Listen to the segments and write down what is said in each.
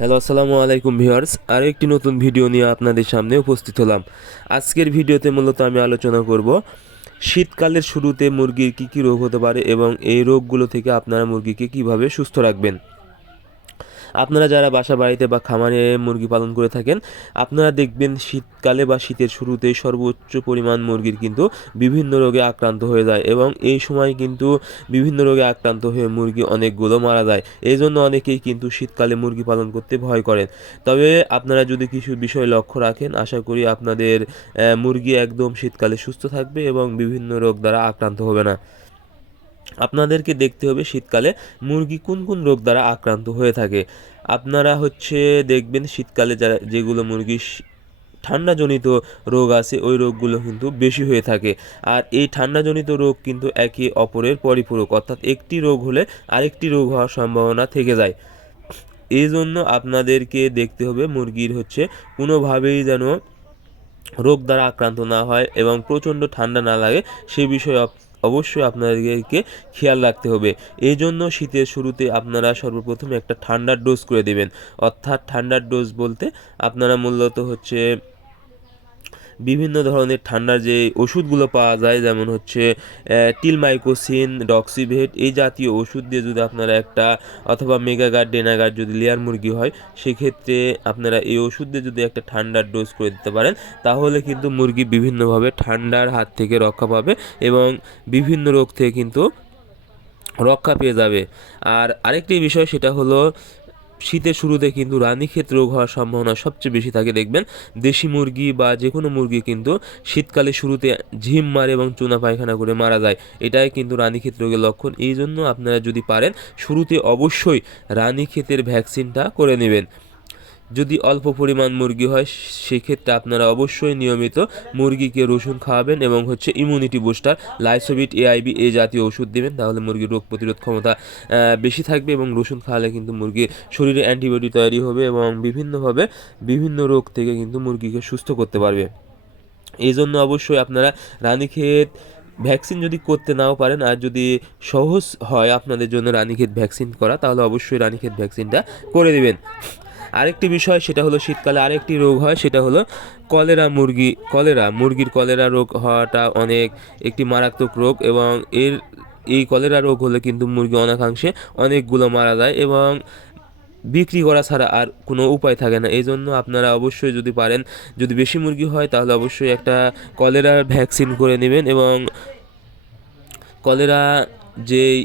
Hello আসসালামু আলাইকুম viewers আরও একটি নতুন ভিডিও নিয়ে আপনাদের সামনে উপস্থিত হলাম। আজকের ভিডিওতে মূলত আমি আলোচনা করব, শীতকালের শুরুতে মুরগির কী কী রোগ হতে পারে এবং এই রোগগুলো থেকে আপনারা মুরগিকে কীভাবে সুস্থ রাখবেন। আপনারা যারা বাসা বাড়িতে বা খামারে মুরগি পালন করে থাকেন, আপনারা দেখবেন শীতকালে বা শীতের শুরুতে সর্বোচ্চ পরিমাণ মুরগির কিন্তু বিভিন্ন রোগে আক্রান্ত হয়ে যায় এবং এই সময় কিন্তু বিভিন্ন রোগে আক্রান্ত হয়ে মুরগি অনেকগুলো মারা যায়। এই জন্য অনেকেই কিন্তু শীতকালে মুরগি পালন করতে ভয় করেন। তবে আপনারা যদি কিছু বিষয় লক্ষ্য রাখেন, আশা করি আপনাদের মুরগি একদম শীতকালে সুস্থ থাকবে এবং বিভিন্ন রোগ দ্বারা আক্রান্ত হবে না। আপনাদেরকে দেখতে হবে শীতকালে মুরগি কোন কোন রোগ দ্বারা আক্রান্ত হয়ে থাকে। আপনারা হচ্ছে দেখবেন শীতকালে যারা যেগুলো মুরগি ঠান্ডাজনিত রোগ আছে, ওই রোগগুলো কিন্তু বেশি হয়ে থাকে। আর এই ঠান্ডাজনিত রোগ কিন্তু একে অপরের পরিপূরক, অর্থাৎ একটি রোগ হলে আরেকটি রোগ হওয়ার সম্ভাবনা থেকে যায়। এই জন্য আপনাদেরকে দেখতে হবে মুরগির হচ্ছে কোনোভাবেই যেন রোগ দ্বারা আক্রান্ত না হয় এবং প্রচণ্ড ঠান্ডা না লাগে, সে বিষয়ে অবশ্যই আপনাদেরকে খেয়াল রাখতে হবে। এই জন্য শীতের শুরুতে আপনারা সর্বপ্রথম একটা ঠান্ডার ডোজ করে দেবেন। অর্থাৎ ঠান্ডার ডোজ বলতে আপনারা মূলত হচ্ছে বিভিন্ন ধরনের ঠান্ডার যে ওষুধগুলো পাওয়া যায়, যেমন হচ্ছে টিলমাইকোসিন, ডক্সিভেট, এই জাতীয় ওষুধ দিয়ে যদি আপনারা একটা অথবা মেগাগার্ড, ডেনাগার্ড যদি লেয়ার মুরগি হয়, সেক্ষেত্রে আপনারা এই ওষুধ দিয়ে যদি একটা ঠান্ডার ডোজ করে দিতে পারেন, তাহলে কিন্তু মুরগি বিভিন্নভাবে ঠান্ডার হাত থেকে রক্ষা পাবে এবং বিভিন্ন রোগ থেকে কিন্তু রক্ষা পেয়ে যাবে। আর আরেকটি বিষয় সেটা হলো শীতের শুরুতে কিন্তু রানীক্ষেত রোগ হওয়ার সম্ভাবনা সবচেয়ে বেশি থাকে। দেখবেন দেশি মুরগি বা যে কোনো মুরগি কিন্তু শীতকালে শুরুতে ঝিম মারে এবং চুনা পায়খানা করে মারা যায়। এটাই কিন্তু রানীক্ষেত রোগের লক্ষণ। এই জন্য আপনারা যদি পারেন, শুরুতে অবশ্যই রানীক্ষেতের ভ্যাকসিনটা করে নেবেন। যদি অল্প পরিমাণ মুরগি হয়, সেক্ষেত্রে আপনারা অবশ্যই নিয়মিত মুরগিকে রসুন খাওয়াবেন এবং হচ্ছে ইমিউনিটি বুস্টার লাইসোবিট এআইবি এ জাতীয় ওষুধ দেবেন, তাহলে মুরগির রোগ প্রতিরোধ ক্ষমতা বেশি থাকবে এবং রসুন খাওয়ালে কিন্তু মুরগির শরীরে অ্যান্টিবডি তৈরি হবে এবং বিভিন্নভাবে বিভিন্ন রোগ থেকে কিন্তু মুরগিকে সুস্থ করতে পারবে। এই জন্য অবশ্যই আপনারা রানীক্ষেত ভ্যাকসিন যদি করতে নাও পারেন, আর যদি সহজ হয় আপনাদের জন্য রানীক্ষেত ভ্যাকসিন করা, তাহলে অবশ্যই রানীক্ষেত ভ্যাকসিনটা করে দিবেন। আরেকটি বিষয়, সেটা হলো শীতকালে আরেকটি রোগ হয়, সেটা হলো কলেরা মুরগি, কলেরা, মুরগির কলেরা রোগ হওয়াটা অনেক একটি মারাত্মক রোগ এবং এর, এই কলেরা রোগ হলে কিন্তু মুরগি অনেকাংশে অনেকগুলো মারা যায় এবং বিক্রি করা ছাড়া আর কোনো উপায় থাকে না। এই জন্য আপনারা অবশ্যই যদি পারেন, যদি বেশি মুরগি হয়, তাহলে অবশ্যই একটা কলেরার ভ্যাকসিন করে নেবেন এবং কলেরা যেই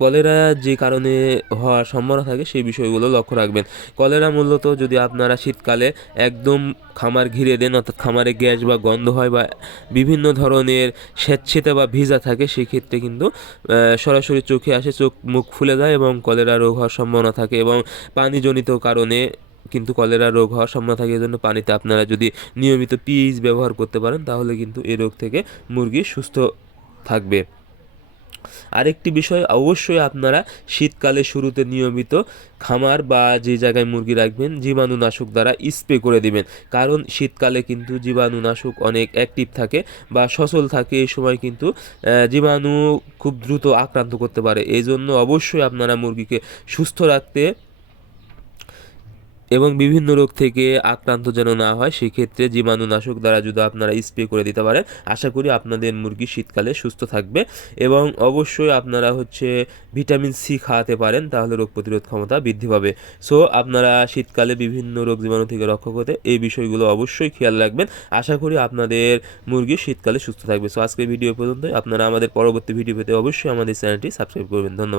কলেরা যে কারণে হওয়ার সম্ভাবনা থাকে, সেই বিষয়গুলো লক্ষ্য রাখবেন। কলেরা মূলত যদি আপনারা শীতকালে একদম খামার ঘিরে দেন, অর্থাৎ খামারে গ্যাস বা গন্ধ হয় বা বিভিন্ন ধরনের স্যাঁতসেঁতে বা ভিজা থাকে, সেক্ষেত্রে কিন্তু সরাসরি চোখে আসে, চোখ মুখ ফুলে যায় এবং কলেরা রোগ হওয়ার সম্ভাবনা থাকে এবং পানিজনিত কারণে কিন্তু কলেরা রোগ হওয়ার সম্ভাবনা থাকে। জন্য পানিতে আপনারা যদি নিয়মিত পিএইচ ব্যবহার করতে পারেন, তাহলে কিন্তু এই রোগ থেকে মুরগি সুস্থ থাকবে। আরেকটি বিষয়, অবশ্যই আপনারা শীতকালে শুরুতে নিয়মিত খামার বা যে জায়গায় মুরগি রাখবেন, জীবাণুনাশক দ্বারা স্প্রে করে দিবেন। কারণ শীতকালে কিন্তু জীবাণুনাশক অনেক অ্যাক্টিভ থাকে বা সচল থাকে, এই সময় কিন্তু জীবাণু খুব দ্রুত আক্রান্ত করতে পারে। এই জন্য অবশ্যই আপনারা মুরগিকে সুস্থ রাখতে এবং বিভিন্ন রোগ থেকে আক্রান্ত যেন না হয়, সেক্ষেত্রে জীবাণুনাশক দ্বারা যদি আপনারা স্প্রে করে দিতে পারেন, আশা করি আপনাদের মুরগি শীতকালে সুস্থ থাকবে। এবং অবশ্যই আপনারা হচ্ছে ভিটামিন সি খাওয়াতে পারেন, তাহলে রোগ প্রতিরোধ ক্ষমতা বৃদ্ধি পাবে। সো আপনারা শীতকালে বিভিন্ন রোগ জীবাণু থেকে রক্ষা করতে এই বিষয়গুলো অবশ্যই খেয়াল রাখবেন। আশা করি আপনাদের মুরগি শীতকালে সুস্থ থাকবে। সো আজকের ভিডিও পর্যন্ত আপনারা আমাদের পরবর্তী ভিডিও পেতে অবশ্যই আমাদের চ্যানেলটি সাবস্ক্রাইব করবেন। ধন্যবাদ।